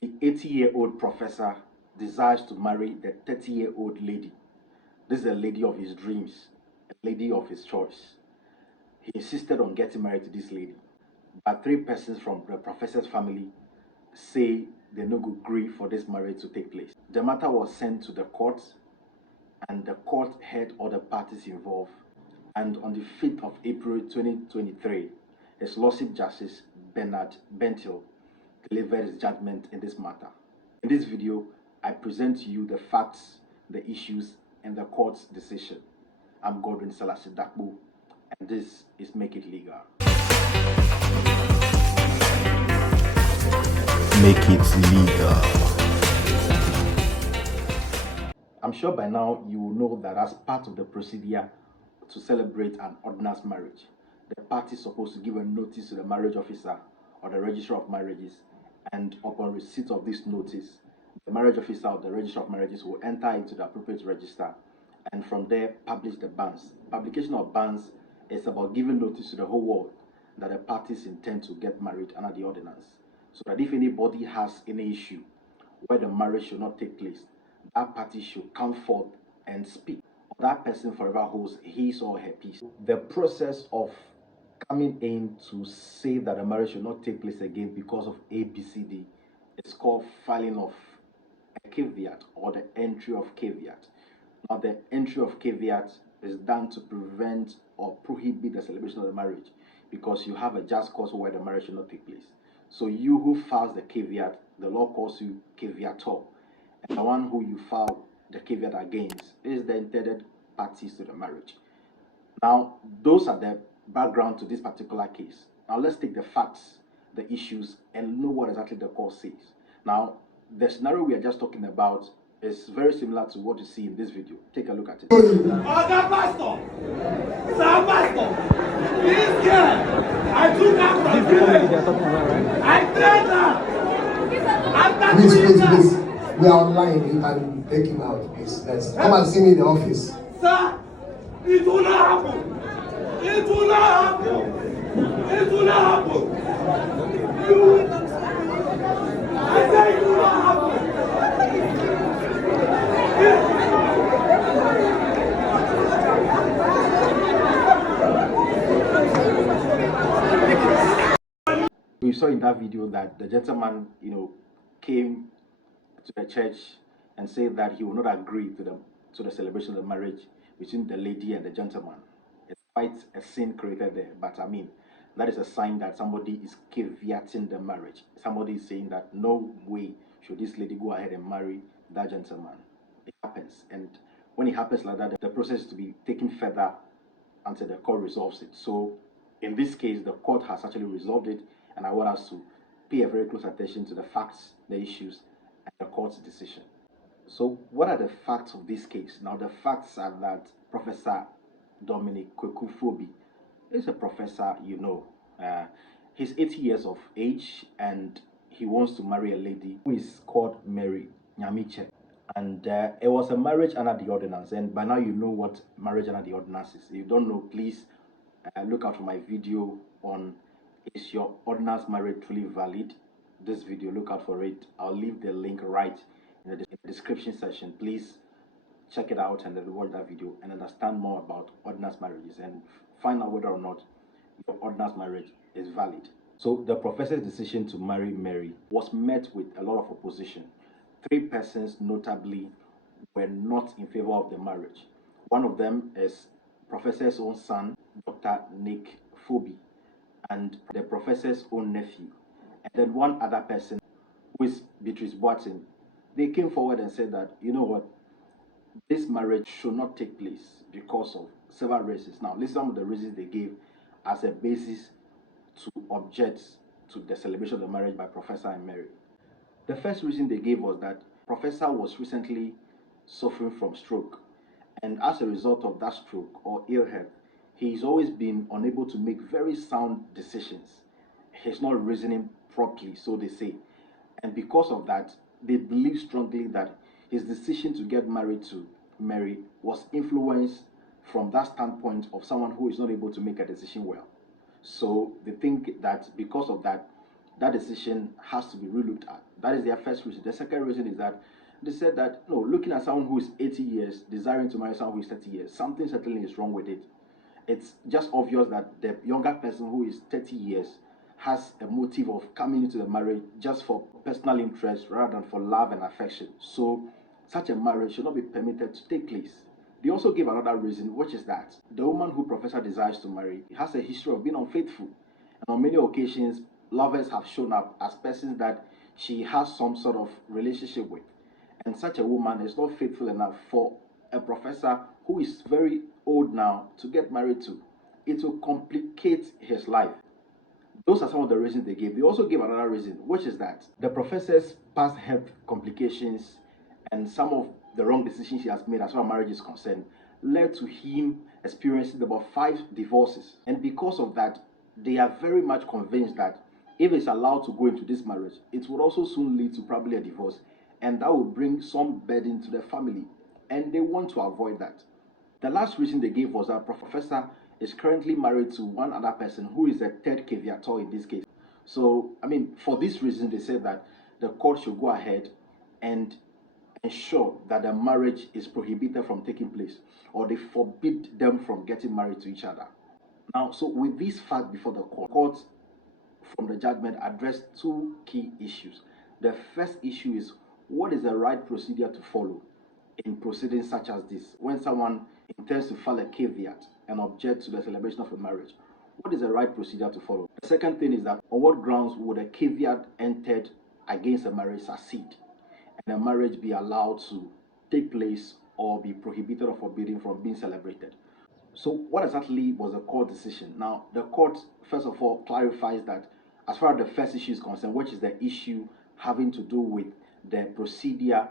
The 80-year-old professor desires to marry the 30-year-old lady. This is a lady of his dreams, a lady of his choice. He insisted on getting married to this lady, but three persons from the professor's family say they no go agree for this marriage to take place. The matter was sent to the court, and the court heard all the parties involved. And on the 5th of April 2023, his Lordship Justice Bernard Bentil delivered his judgment in this matter. In this video, I present to you the facts, the issues, and the court's decision. I'm Godwin Selassie Dakbo, and this is Make It Legal. Make it legal. I'm sure by now you will know that as part of the procedure to celebrate an ordinance marriage, the party is supposed to give a notice to the marriage officer or the registrar of marriages, and upon receipt of this notice, the marriage officer or the registrar of marriages will enter into the appropriate register and from there publish the bans. Publication of bans is about giving notice to the whole world that the parties intend to get married under the ordinance, so that if anybody has any issue where the marriage should not take place, that party should come forth and speak. That person forever holds his or her peace. The process of coming in to say that the marriage should not take place again because of ABCD is called filing of a caveat or the entry of caveat. Now, the entry of caveat is done to prevent or prohibit the celebration of the marriage because you have a just cause why the marriage should not take place. So you who files the caveat, the law calls you caveator, and the one who you file the caveat against is the intended parties to the marriage. Now, those are the background to this particular case. Now, let's take the facts, the issues, and know what exactly the court says. Now, the scenario we are just talking about is very similar to what you see in this video. Take a look at it. Pastor! Sir Pastor! This girl! I took her from there! I trained her! After Please. We are online. You can take him out, please. Let's come and see me in the office. Sir, it will not happen. It will not happen. It will not happen. I say it will not happen. We saw in that video that the gentleman, came to the church and said that he will not agree to the celebration of the marriage between the lady and the gentleman. It's quite a scene created there, but I mean, that is a sign that somebody is caveating the marriage. Somebody is saying that no way should this lady go ahead and marry that gentleman. It happens, and when it happens like that, the process is to be taken further until the court resolves it. So in this case, the court has actually resolved it, and I want us to pay a very close attention to the facts, the issues, and the court's decision. So what are the facts of this case? Now, the facts are that Professor Dominic Kweku Fobih is a professor, he's 80 years of age, and he wants to marry a lady who is called Mary Nyamiche. And it was a marriage under the ordinance, and by now you know what marriage under the ordinance is. If you don't know, please look out for my video on is your ordinance marriage truly valid? This video, look out for it. I'll leave the link right in the description section. Please check it out and then watch that video and understand more about ordinance marriages and find out whether or not your ordinance marriage is valid. So the professor's decision to marry Mary was met with a lot of opposition. Three persons notably were not in favor of the marriage. One of them is professor's own son, Dr. Nick Fobih, and the professor's own nephew. And then one other person, who is Beatrice Boatin. They came forward and said that, you know what, this marriage should not take place because of several reasons. Now, listen to some of the reasons they gave as a basis to object to the celebration of the marriage by Professor and Mary. The first reason they gave was that Professor was recently suffering from stroke, and as a result of that stroke or ill health, he's always been unable to make very sound decisions. He's not reasoning properly, so they say. And because of that, they believe strongly that his decision to get married to Mary was influenced from that standpoint of someone who is not able to make a decision well. So they think that because of that, that decision has to be relooked at. That is their first reason. The second reason is that they said that no, looking at someone who is 80 years, desiring to marry someone who is 30 years, something certainly is wrong with it. It's just obvious that the younger person who is 30 years has a motive of coming into the marriage just for personal interest rather than for love and affection. So such a marriage should not be permitted to take place. They also give another reason, which is that the woman who professor desires to marry has a history of being unfaithful. And on many occasions, lovers have shown up as persons that she has some sort of relationship with. And such a woman is not faithful enough for a professor who is very old now to get married to. It will complicate his life. Those are some of the reasons they gave. They also gave another reason, which is that the professor's past health complications and some of the wrong decisions he has made as far as marriage is concerned led to him experiencing about 5 divorces. And because of that, they are very much convinced that if it's allowed to go into this marriage, it would also soon lead to probably a divorce, and that will bring some burden to the family, and they want to avoid that. The last reason they gave was that Professor is currently married to one other person who is a third caveator in this case. So, for this reason, they said that the court should go ahead and ensure that the marriage is prohibited from taking place, or they forbid them from getting married to each other. Now, so with this fact before the court from the judgment addressed 2 key issues. The first issue is what is the right procedure to follow in proceedings such as this when someone intends to file a caveat and object to the celebration of a marriage. What is the right procedure to follow? The second thing is that on what grounds would a caveat entered against a marriage succeed and a marriage be allowed to take place or be prohibited or forbidden from being celebrated? So what exactly was the court decision? Now, the court, first of all, clarifies that as far as the first issue is concerned, which is the issue having to do with the procedure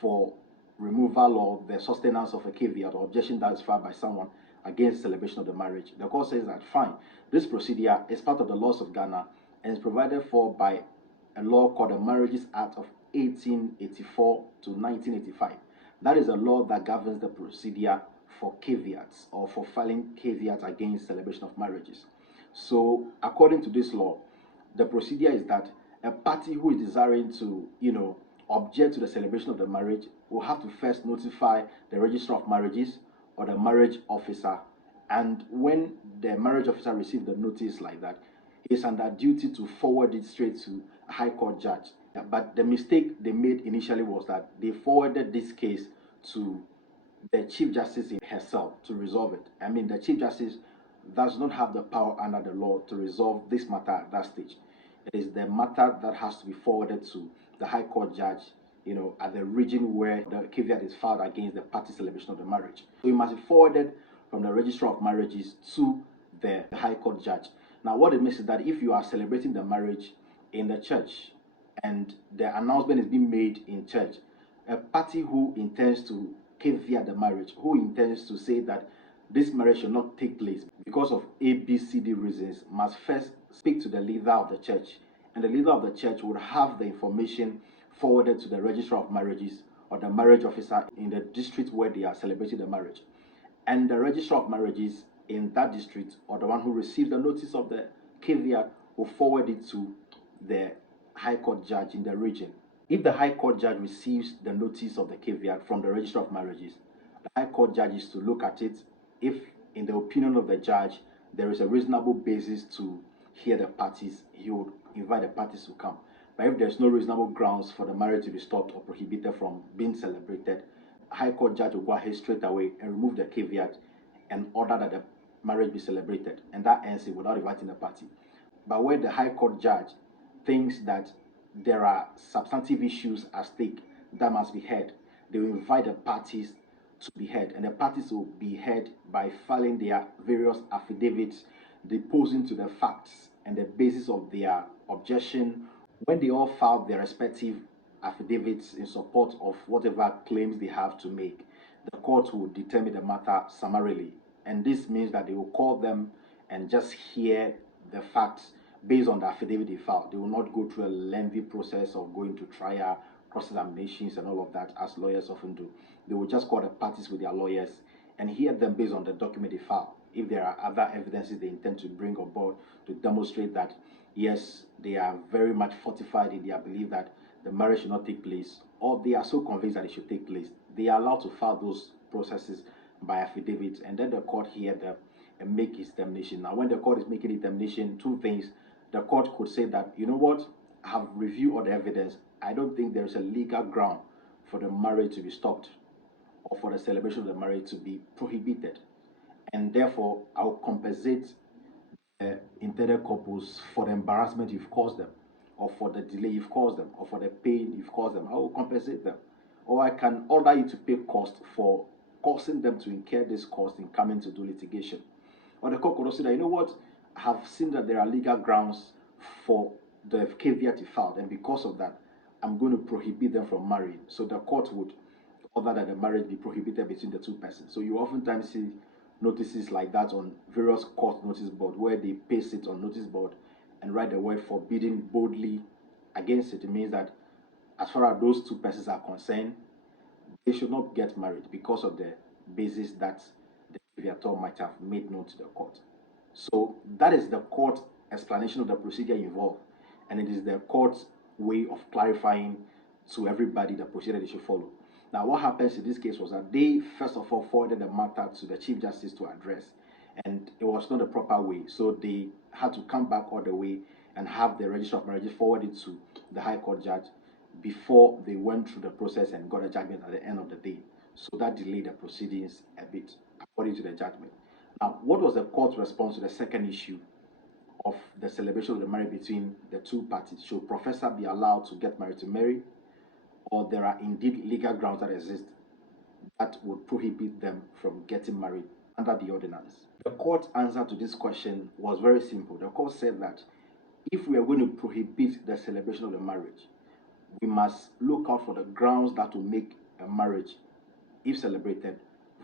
for removal or the sustenance of a caveat or objection that is filed by someone against celebration of the marriage, the court says that fine, this procedure is part of the laws of Ghana and is provided for by a law called the Marriages Act of 1884 to 1985. That is a law that governs the procedure for caveats or for filing caveats against celebration of marriages. So according to this law, the procedure is that a party who is desiring to, object to the celebration of the marriage will have to first notify the registrar of marriages or the marriage officer. And when the marriage officer receives the notice like that, he is under duty to forward it straight to a high court judge. But the mistake they made initially was that they forwarded this case to the Chief Justice herself to resolve it. The Chief Justice does not have the power under the law to resolve this matter at that stage. It is the matter that has to be forwarded to the High Court judge, at the region where the caveat is filed against the party celebration of the marriage. So it must be forwarded from the Registrar of Marriages to the High Court judge. Now, what it means is that if you are celebrating the marriage in the church and the announcement is being made in church, a party who intends to caveat the marriage, who intends to say that this marriage should not take place because of ABCD reasons, must first speak to the leader of the church, and the leader of the church would have the information forwarded to the registrar of marriages or the marriage officer in the district where they are celebrating the marriage. And the registrar of marriages in that district, or the one who receives the notice of the caveat, will forward it to the High Court judge in the region. If the High Court judge receives the notice of the caveat from the registrar of marriages, the High Court judge is to look at it. If, in the opinion of the judge, there is a reasonable basis to hear the parties, he would invite the parties to come. But if there's no reasonable grounds for the marriage to be stopped or prohibited from being celebrated, the High Court judge will go ahead straight away and remove the caveat and order that the marriage be celebrated. And that ends it without inviting the party. But where the High Court judge thinks that there are substantive issues at stake that must be heard, they will invite the parties to be heard, and the parties will be heard by filing their various affidavits deposing to the facts and the basis of their objection. When they all file their respective affidavits in support of whatever claims they have to make, the court will determine the matter summarily, and this means that they will call them and just hear the facts based on the affidavit they filed. They will not go through a lengthy process of going to trial, cross-examinations and all of that, as lawyers often do. They will just call the parties with their lawyers and hear them based on the document they file. If there are other evidences they intend to bring on board to demonstrate that Yes, they are very much fortified in their belief that the marriage should not take place, or they are so convinced that it should take place. They are allowed to file those processes by affidavit, and then the court hear them and make its determination. Now, when the court is making a determination, two things: the court could say that, you know what, I have reviewed all the evidence. I don't think there is a legal ground for the marriage to be stopped or for the celebration of the marriage to be prohibited, and therefore I will compensate intended couples for the embarrassment you've caused them, or for the delay you've caused them, or for the pain you've caused them. I will compensate them. Or I can order you to pay cost for causing them to incur this cost in coming to do litigation. Or the court could also say that, you know what, I have seen that there are legal grounds for the caveat you filed, and because of that, I'm going to prohibit them from marrying. So the court would order that the marriage be prohibited between the two persons. So you oftentimes see notices like that on various court notice board, where they paste it on notice board and write the word forbidden boldly against it. It means that as far as those two persons are concerned, they should not get married because of the basis that the creator might have made known to the court. So that is the court explanation of the procedure involved, and it is the court's way of clarifying to everybody the procedure they should follow. Now, what happens in this case was that they first of all forwarded the matter to the Chief Justice to address, and it was not the proper way. So they had to come back all the way and have the Register of Marriages forwarded to the High Court judge before they went through the process and got a judgment at the end of the day. So that delayed the proceedings a bit, according to the judgment. Now, what was the court's response to the second issue of the celebration of the marriage between the two parties? Should professor be allowed to get married to Mary, or there are indeed legal grounds that exist that would prohibit them from getting married under the ordinance? The court's answer to this question was very simple. The court said that if we are going to prohibit the celebration of the marriage, we must look out for the grounds that will make a marriage, if celebrated,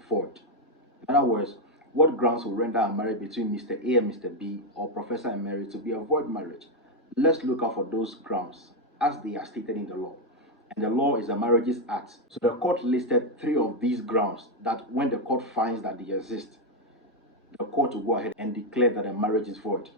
void. In other words, what grounds will render a marriage between Mr. A and Mr. B, or Professor and Mary, to be a void marriage? Let's look out for those grounds as they are stated in the law. And the law is the Marriages Act. So the court listed three of these grounds that when the court finds that they exist, the court will go ahead and declare that a marriage is void.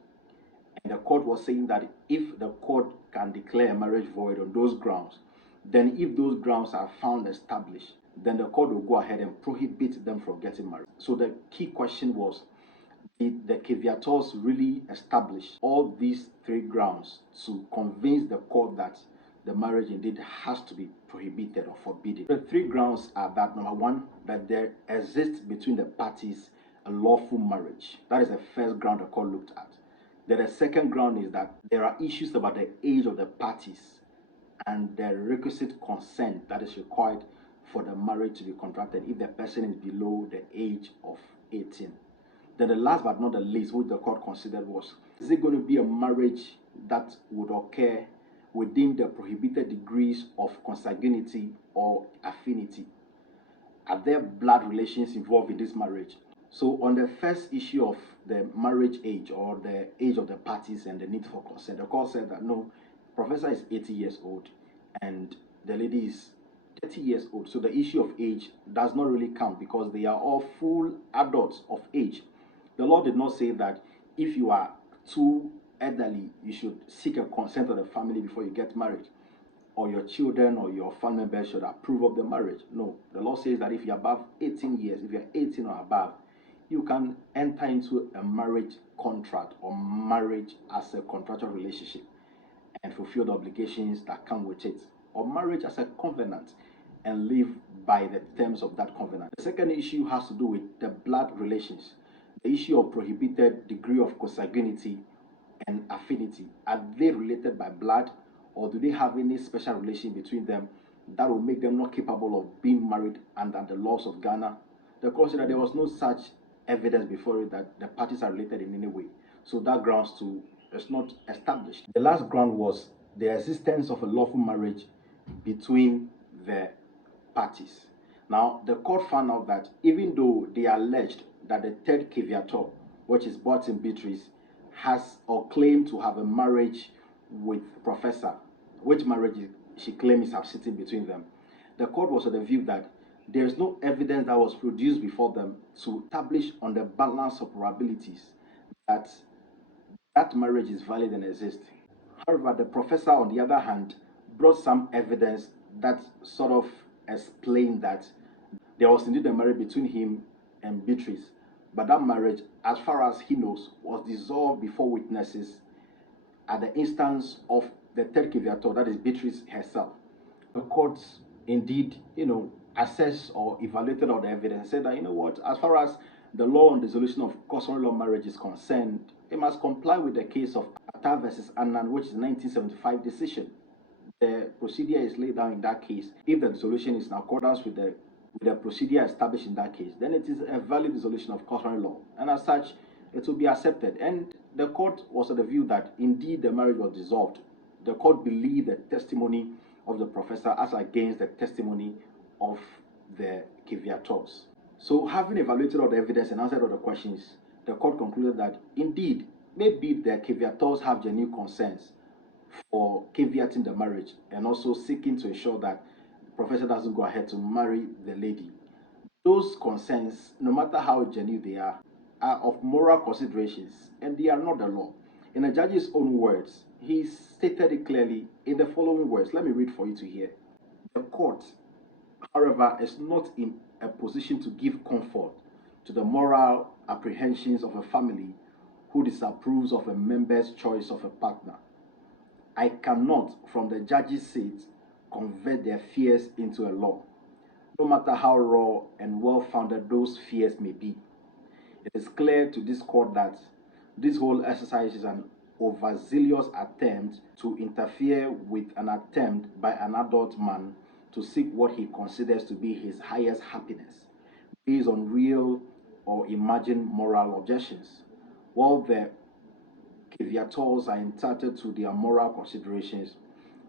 And the court was saying that if the court can declare a marriage void on those grounds, then if those grounds are found established, then the court will go ahead and prohibit them from getting married. So the key question was, did the caveators really establish all these three grounds to convince the court that the marriage indeed has to be prohibited or forbidden? The three grounds are that: number one, that there exists between the parties a lawful marriage. That is the first ground the court looked at. Then the second ground is that there are issues about the age of the parties and the requisite consent that is required for the marriage to be contracted if the person is below the age of 18. Then the last but not the least, which the court considered, was, is it going to be a marriage that would occur within the prohibited degrees of consanguinity or affinity? Are there blood relations involved in this marriage? So on the first issue of the marriage age, or the age of the parties and the need for consent, the court said that no, professor is 80 years old and the lady is 30 years old. So the issue of age does not really count because they are all full adults of age. The law did not say that if you are too elderly, you should seek a consent of the family before you get married, or your children or your family members should approve of the marriage. No, the law says that if you're above 18 years, if you're 18 or above, you can enter into a marriage contract or marriage as a contractual relationship and fulfill the obligations that come with it, or marriage as a covenant and live by the terms of that covenant. The second issue has to do with the blood relations. The issue of prohibited degree of consanguinity and affinity. Are they related by blood, or do they have any special relation between them that will make them not capable of being married under the laws of Ghana? The court said that there was no such evidence before it that the parties are related in any way. So that grounds too is not established. The last ground was the existence of a lawful marriage between the parties. Now, the court found out that even though they alleged that the third caveator, which is Barton Beatrice, has or claimed to have a marriage with Professor, which marriage she claims is subsisting between them, the court was of the view that there is no evidence that was produced before them to establish on the balance of probabilities that that marriage is valid and exists. However, the professor, on the other hand, brought some evidence that sort of explained that there was indeed a marriage between him and Beatrice, but that marriage, as far as he knows, was dissolved before witnesses at the instance of the third caveator, that is Beatrice herself. The courts indeed, assessed or evaluated all the evidence, said that, as far as the law on dissolution of customary law marriage is concerned, it must comply with the case of Atta versus Annan, which is a 1975 decision. The procedure is laid down in that case. If the dissolution is in accordance with the procedure established in that case, then it is a valid dissolution of customary law, and as such, it will be accepted. And the court was of the view that indeed the marriage was dissolved. The court believed the testimony of the professor as against the testimony of the caveators. So, having evaluated all the evidence and answered all the questions, the court concluded that indeed, maybe the caveators have genuine concerns for caveating the marriage and also seeking to ensure that the professor doesn't go ahead to marry the lady. Those concerns, no matter how genuine they are of moral considerations, and they are not the law. In the judge's own words, he stated it clearly in the following words. Let me read for you to hear. The court, however, is not in a position to give comfort to the moral apprehensions of a family who disapproves of a member's choice of a partner. I cannot, from the judge's seat, convert their fears into a law, no matter how raw and well-founded those fears may be. It is clear to this court that this whole exercise is an overzealous attempt to interfere with an attempt by an adult man to seek what he considers to be his highest happiness, based on real or imagined moral objections. While the caveators are entitled to their moral considerations,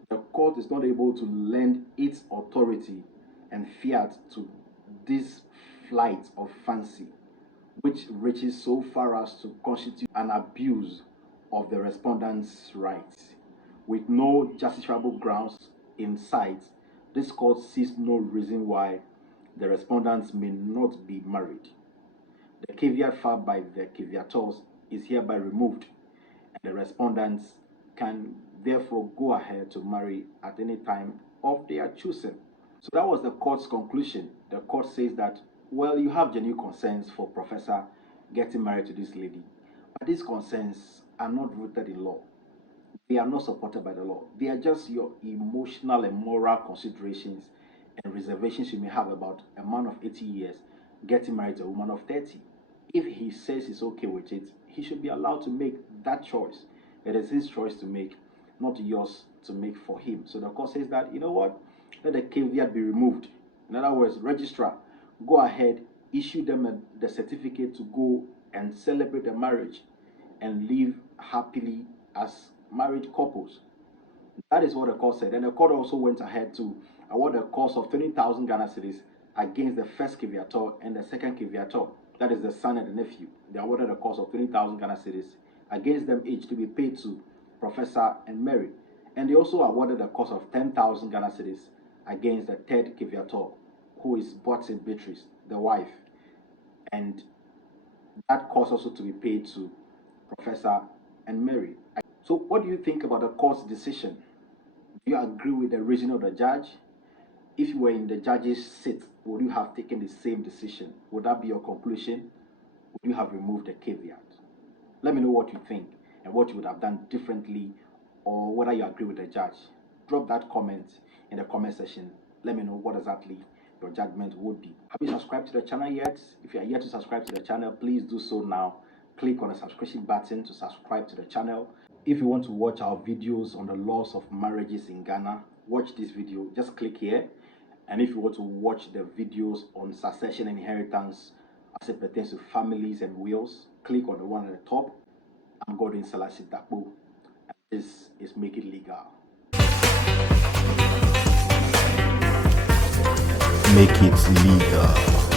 the court is not able to lend its authority and fiat to this flight of fancy, which reaches so far as to constitute an abuse of the respondent's rights. With no justifiable grounds in sight, this court sees no reason why the respondents may not be married. The caveat filed by the caveators is hereby removed, and the respondents can therefore go ahead to marry at any time of their choosing. So that was the court's conclusion. The court says that, well, you have genuine concerns for Professor getting married to this lady, but these concerns are not rooted in law. They are not supported by the law. They are just your emotional and moral considerations and reservations you may have about a man of 80 years getting married to a woman of 30. If he says he's okay with it, he should be allowed to make that choice. It is his choice to make, not yours to make for him. So the court says that, let the caveat be removed. In other words, registrar, go ahead, issue them the certificate to go and celebrate the marriage and live happily as married couples. That is what the court said. And the court also went ahead to award a cost of 20,000 Ghana cedis against the first caveator and the second caveator, that is the son and the nephew. They awarded a cost of 20,000 Ghana cedis against them each to be paid to Professor and Mary. And they also awarded a cost of 10,000 Ghana cedis against the third caveator, who is Boatin Beatrice, the wife. And that cost also to be paid to Professor and Mary. So what do you think about the court's decision? Do you agree with the reasoning of the judge? If you were in the judge's seat, would you have taken the same decision? Would that be your conclusion? Would you have removed the caveat? Let me know what you think and what you would have done differently, or whether you agree with the judge. Drop that comment in the comment section. Let me know what exactly your judgment would be. Have you subscribed to the channel yet? If you are yet to subscribe to the channel, please do so now. Click on the subscription button to subscribe to the channel. If you want to watch our videos on the laws of marriages in Ghana, watch this video. Just click here. And if you want to watch the videos on succession and inheritance as it pertains to families and wills, click on the one at the top. I'm Godwin Selassie Dakbo, and this is Make It Legal. Make it legal.